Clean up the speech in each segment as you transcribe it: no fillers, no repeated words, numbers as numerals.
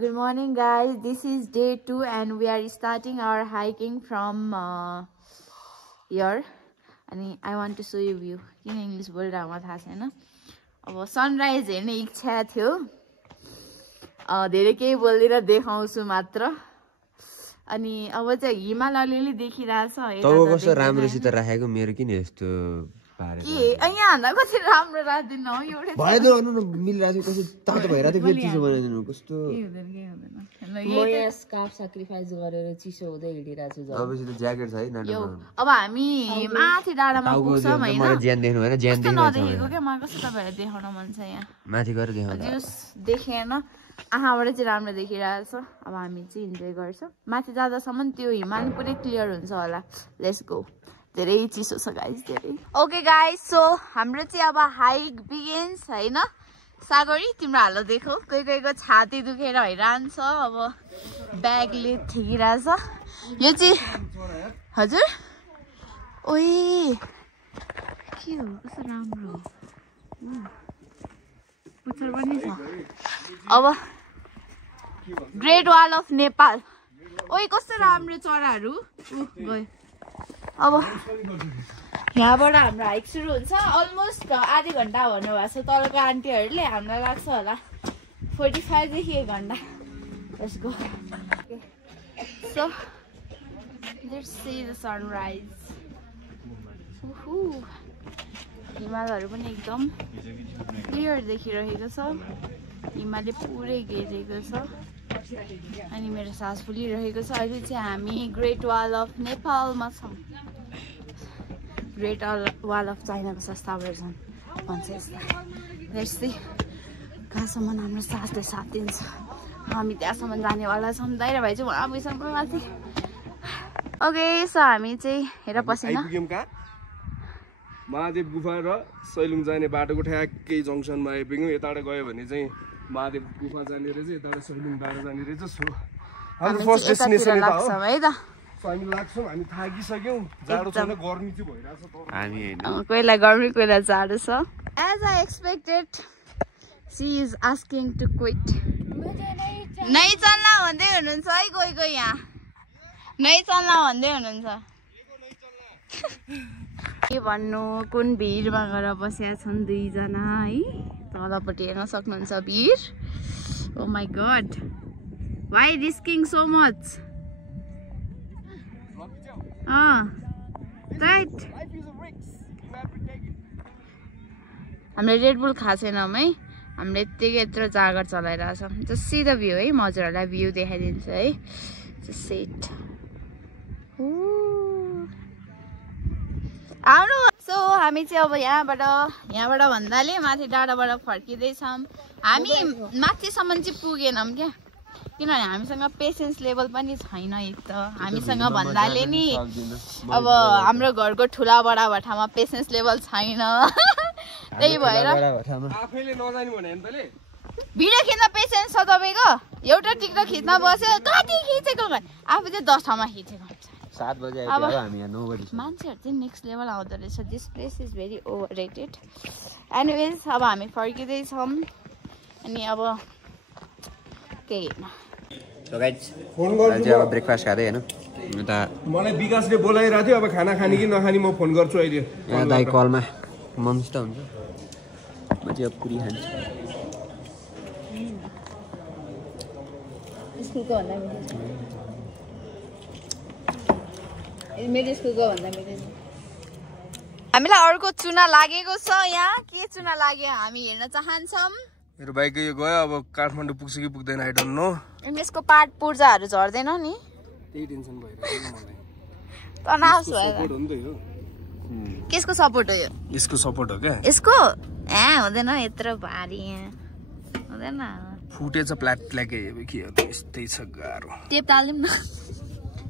Good morning guys, this is day 2 and we are starting our hiking from here. And I want to show you view. In English बोल्दा थाहा छैन. अब sunrise हेर्ने इच्छा थियो. धेरै केही बोल्दिन देखाउँछु मात्र. अनि अब चाहिँ हिमाल अलिअलि देखिरहेछ. तब कस्तो राम्रोसित राखेको मेरो किन यस्तो पारे. के यहाँ भन्दा कति राम्रो राख्दिन हो एउटा. भएदो अनु मिलिरहेको कस्तो तातो भइरहेको थियो चिसो बनाइदिनु कस्तो. के हुँदैन. म यहाँ स्कार्फ सक्रिफाइस गरेर चिसो हुँदै हिँडिरहेछु जब. अबसित ज्याकेट छ है नाटकमा. अब हामी माथि डाँडामा पुग्छौं हैन. मलाई ज्यान देख्नु भएन ज्यान देख्नु छ. नदेखेको के मलाई कस्तो तपाईहरुले देखाउन मन छ यहाँ. माथि गएर देखाउनु. जस देखेन. आहाँबाट चाहिँ राम्रो देखिरहेछ. अब हामी चाहिँ इन्जोय गर्छौं. माथि जाँदासम्म त्यो हिमाल पुरै क्लियर हुन्छ होला. Let's go. धेरै चिसो छ गाइस धेरै. ओके गाइस सो हाम्रो चाहिँ अब हाइक बिगिन्स हैन. सागरी तिम्रो हालो देखौ. कोहीको छाती दुखेर हैरान छ. अब ब्यागले ठेकिरहेछ. यो चाहिँ हजुर ओइ के हो कस्तो राम्रो. पुच्छर पनि छ. अब ग्रेट वाल अफ नेपाल. ओइ कस्तो राम्रो चराहरु गयो. अब यहाँबाट हाम्रो हाइक सुरु हुन्छ. अलमोस्ट आधी घण्टा भन्नुभएको छ तलको आन्टीहरूले. हामीलाई लाग्छ होला 45 देखि 1 घण्टा. Let's go. So let's see the sunrise. हिमालहरू पनि एकदम क्लियर देखिरहेको छ. हिमालले पुरै घेरेको छ. अनि मेरो सास फुलिरहेको छ. अहिले चाहिँ हामी ग्रेट वाल अफ नेपालमा छौँ. ग्रेट वाल अफ चाइनाको सस्ता भर्जन भन्छ यसलाई. लेट्स सी कहाँसम्म हाम्रो सासले साथ दिन्छ. हामी त्यहाँसम्म जानेवाला छौँ. दाइरा भाइ चाहिँ उहाँ आफैसँग माथि. ओके सो हामी चाहिँ हेर पसिना महादेव गुफा र सैलुङ जाने बाटोको ठ्याक्कै जङ्सनमा आइपुग्यौँ. यताबाट गयो भने चाहिँ महादेव गुफा जाने रहेछ. यताबाट सैलुङ डाँडा जाने रहेछ. सो हाम्रो फर्स्ट डेस्टिनेसन यता हो है त. हामी लाग्छौँ. हामी थाकिसक्यौँ. जाडो छैन गर्मी चाहिँ भइरहेछ. हामी हैन कोहीलाई गर्मी कोहीलाई जाडो छ. As I expected she is asking to quit. नै चल्ला भन्दै हुनुहुन्छ है कोही यहाँ. नै चल्ला भन्दै हुनुहुन्छ. के भन्नु कुन भिडमा गएर बसेका छन् दुईजना है. तलपट्टि हेर्न सक्नुहुन्छ भिड. Oh my god why risking so much. Right हामीले रेडबुल खाएको छैनौँ है. हामीले यत्तिकै यत्रो जागर चलाइरहेछौँ. जस्ट सी द भ्यू है. म हजुरहरूलाई भ्यू देखाइदिन्छु है. जस्ट सेट आउनु. सो हामी चाहिँ अब यहाँबाट भन्दाले माथि डाँडाबाट फर्किँदैछौँ. हामी माथिसम्म चाहिँ पुगेनौँ क्या. किनभने हामीसँग पेसेन्स लेभल पनि छैन. एक त हामीसँग भन्दाले नि अब हाम्रो घरको ठुला बडा भठामा पेसेन्स लेभल छैन. त्यही भएर आफैले नजानी भने तैले भिडियो खिच्न पेसेन्स छ तपाईँको. एउटा टिकटक खिच्न बस्यो कति खिचेको आफू चाहिँ 10 ठाउँमा खिचेको. 7 बजे आइपुग्यो हामी यहाँ 9 बजे. मान्छेहरू चाहिँ नेक्स्ट लेभल आउँदो रहेछ. This place is very over rated. Anyways अब हामी फर्किँदैछौँ. अनि अब केही होइन. सो गाइज अहिले अब ब्रेकफास्ट खाँदै हैन. यता मलाई विकासले बोलाइरहेको थियो. अब खाना खाने कि नखाने म फोन गर्छु अहिले. यहाँ दाइ कलमा मम्स त हुन्छ. म चाहिँ अब पुरी खान्छु. स्कुलको भन्दा मेरो स्कुलको भन्दा मेरो हामीलाई अर्को चुना लागेको छ यहाँ. के चुना लाग्यो हामी हेर्न चाहन्छौँ. मेरो बाइक यो गयो. अब काठमाडौँ पुग्छ कि पुग्दैन आई डोन्ट नो. यसको पार्ट पूर्जाहरू झर्दैन नि. त्यही टेन्सन भइरहेको मलाई. तनाव छ. सपोर्ट हो नि त यो. केसको सपोर्ट हो यो. यसको सपोर्ट हो क्या. यसको हुँदैन यत्रो भारी हुँदैन. फुटेछ प्लाट प्लाके के हो यस्तै छ गाह्रो. टेप टाल्दिम न.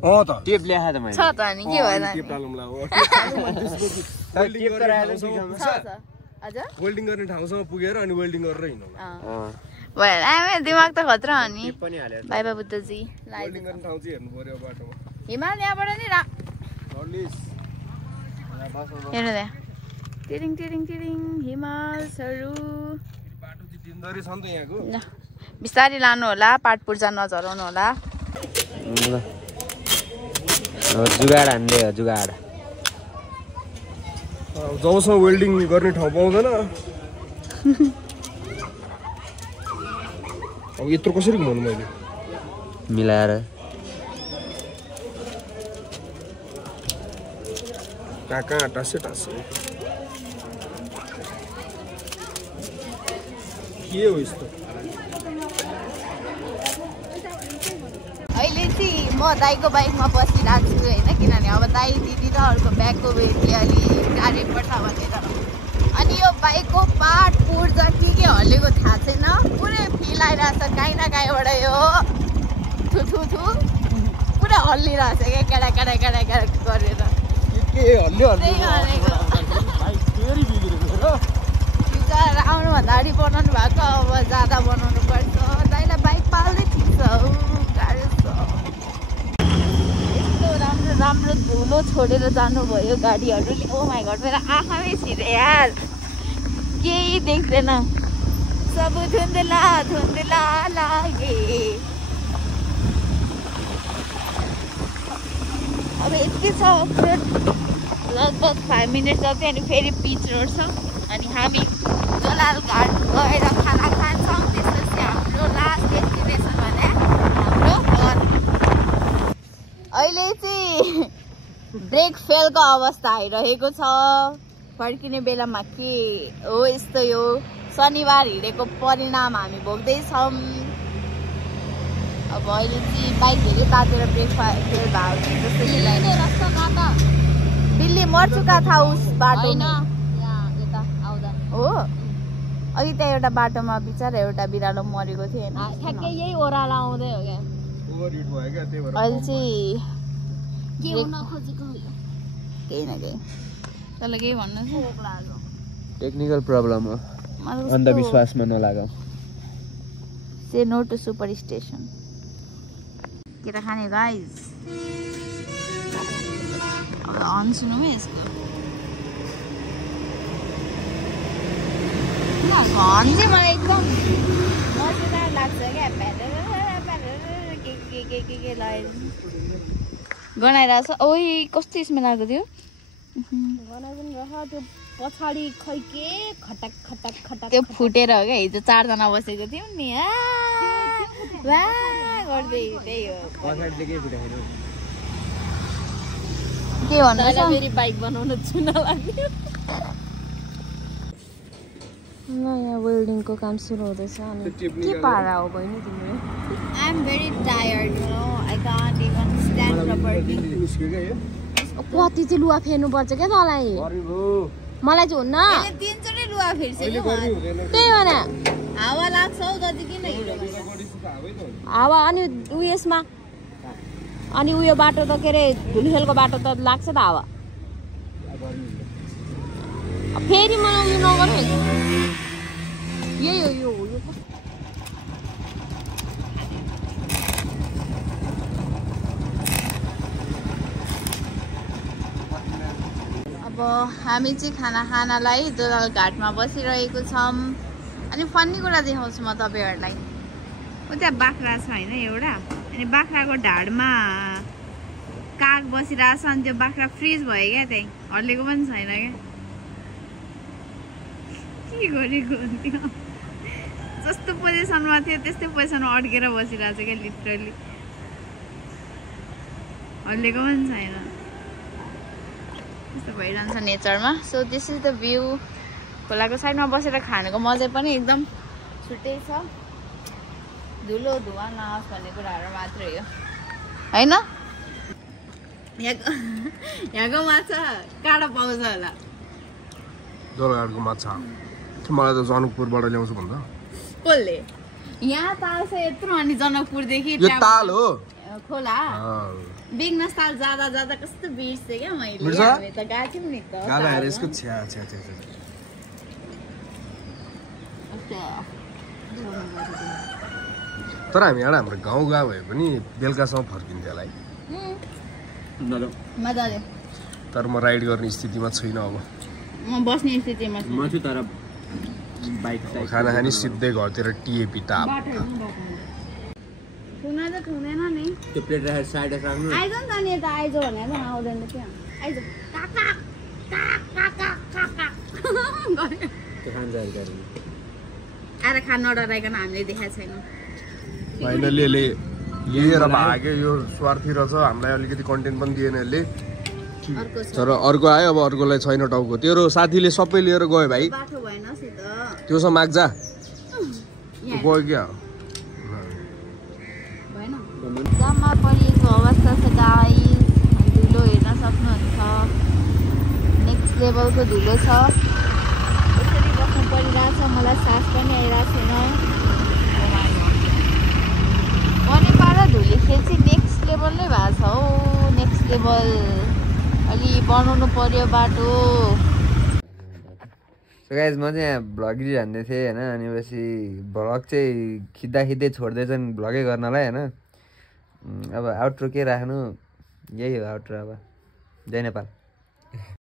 त टेप ल्याए त मैले छ त अनि के भएन. टेप टाल्नुला हो. टेप त राखेर हजुर वेल्डिङ गर्ने ठाउँसम्म पुगेर अनि वेल्डिङ गरेर हिँड्नु. भयो दिमाग त खतरा हो नि. बाई बाई बुद्धजी वेल्डिङ गर्ने ठाउँ चाहिँ हेर्नु पर्यो बाटोमा. हिमाल यहाँबाट नि हेर्नु त्यहाँ टिरिङ टिरिङ टिरिङ हिमालहरू. बाटो चाहिँ दिनभरि छ नि त यहाँको. बिस्तारै लानु होला, पाट पूर्जा नझराउनु होला। जुगाड हान्ने हो, जुगाड। जबसम्म वेल्डिङ गर्ने ठाउँ पाउँदैन अब यत्रो कसरी घुमाउनु मैले मिलाएर कहाँ टाँसे के हो यस्तो। अहिले चाहिँ म दाइको बाइकमा बसिरहेको छु होइन, किनभने अब दाइ दिदी र अरूको ब्यागको वेटले अलि गाह्रै पर्छ भनेर। अनि यो बाइकको पार्ट पुर्जा के हल्लेको थाहा छैन, पुरै फिल आइरहेछ काहीँ न काहीँबाट यो थु पुरा हल्लिरहेछ क्या केडा गरेर आउनुभन्दा अगाडि बनाउनु भएको, अब ज्यादा बनाउनु पर्छ। दाइलाई बाइक पाल्दै ठिक छ, गाह्रो छ। यस्तो राम्रो धुलो छोडेर जानुभयो गाडीहरूले। ओ माई गड, मेरो आँखामै छिरे यार, केही देख्दैन, सब धुन्धला लागे। अब यति छ, लगभग 5 मिनट जति, अनि फेरि पिच रोड छ। अनि हामी जोलाल घाट गएर खाना खान्छौँ, त्यसपछि हाम्रो लास्ट डेस्टिनेसन भने हाम्रो घर। अहिले चाहिँ ब्रेक फेलको अवस्था आइरहेको छ। फर्किने बेलामा के हो यस्तो, यो शनिबार हिँडेको परिणाम हामी भोग्दैछौँ। अब अहिले चाहिँ बाइक धेरै तातेर ब्रेक फेल भएको दिल्ली मर चुका था उस बाटोमा हो। अघि त्यहाँ एउटा बाटोमा बिचरा एउटा बिरालो मरेको थियो होइन, ठ्याक्कै यही ओह्रालो आउँदै हो क्या। अहिले चाहिँ के हुन खोजेको केही न केही तँलाई केही भन्नु छ? टेक्निकल प्रब्लम हो, अन्धविश्वासमा नलागौ। से नो टु सुपर स्टेसन। के त खाने गाइज, अब हर्न सुनौँ है यसको। हर्न चाहिँ मलाई एकदम मजेदार लाग्छ क्या, के गनाइरहेको छ। ओइ कस्तो स्मेल आएको थियो, त्यो पछाडि खै के खटक त्यो फुटेर हो क्या। हिजो 4 जना बसेको थियौँ नि, गर्दै त्यही हो। के भन्नु फेरि बाइक बनाउन चुन लाग्यो। नयाँ वेल्डिङको काम सुरु हुँदैछ। अनि के पारा हो बहिनी तिम्रो? I am very tired, you know, I can't even stand properly. कति चाहिँ लुगा फेर्नु पर्छ क्या तँलाई? मलाई चाहिँ हुन्न, 3 चोटि लुगा फेर्छ। त्यही भने हावा लाग्छ हौ दाजु, किन हावा अनि उयसमा अनि उयो बाटो त के अरे धुलिखेलको बाटो त लाग्छ त हावा। फेरि मलाई उयो नगर्नु, यही हो यो अब हामी चाहिँ खाना खानालाई जोलाल घाटमा बसिरहेको छौँ। अनि फन्नी कुरा देखाउँछु म तपाईँहरूलाई। ऊ त्यहाँ बाख्रा छ होइन एउटा, अनि बाख्राको ढाडमा काग बसिरहेको छ। अनि त्यो बाख्रा फ्रिज भयो क्या, त्यहीँ हल्लेको पनि छैन क्या। के गरेको हुन्थ्यो, जस्तो पोजिसनमा थियो त्यस्तै पोजिसनमा अड्केर बसिरहेको छ क्या, लिटरली हल्लेको पनि छैन। त्यस्तो भइरहन्छ नेचरमा। So this is the view. खोलाको साइडमा बसेर खानुको मजा पनि एकदम छुट्टै छ। धुलो धुवा नआओस् भन्ने कुराहरू मात्रै हो होइन। यहाँको माछा काँडा पाउँछ होला। जोलाघाटको माछा मलाई त जनकपुरबाट ल्याउँछु भन्दा कसले यहाँ पाल्छ यत्रो। अनि जनकपुरदेखि ताल हो खोला बिग्नस ताल जाँदा जाँदा कस्तो बिर्सेँ क्या मैले। हामी त गएको थियौँ नि त। यसको छ्या तर हामी यहाँ हाम्रो गाउँ गए भए पनि बेलुकासम्म फर्किन्थ्यो होला है। मजाले। तर म राइड गर्ने स्थितिमा छैन अब। म बस्ने स्थितिमा म छु, तर बाइक खाना खानी सिधै घरतिर टिएपी ताप ठुना त ठुनेन नि त्यो प्लेट राखेर साइड राख्नु आइज नि त नि यता आइज भनेर त आउँदैन त त्यहाँ आइज काका काका काका त्यो खान्छ अरे आएर खान नडराइकन हामीले देखाएको छैनौँ फाइनली लिएर भाग्यो यो स्वार्थी रहेछ हामीलाई अलिकति कन्टेन्ट पनि दिएन यसले तर अर्को आयो अब अर्कोलाई छैन टाउको तेरो साथीले सबै लिएर गयो भाइ बाटो भएन सित त्यो सब माग्जा गयो क्या भएन जम्मा परिएको अवस्था छ गाइस धुलो हेर्न सक्नुहुन्छ नेक्स्ट लेभलको धुलो छ यसरी बस्नु परिरहेछ मलाई सास पनि आइरहेको छैन नेपाल धुली खेल चाहिँ नेक्स्ट लेभल नै भएको छ हौ नेक्स्ट लेभल अलि बनाउनु पर्यो बाटो सो गाइज म चाहिँ यहाँ भ्लगिरी हान्दै थिएँ होइन अनि पछि भ्लग चाहिँ खिच्दै छोड्दैछन् भ्लगै गर्नलाई होइन अब आउट्रो के राख्नु यही हो आउट्रो अब जय नेपाल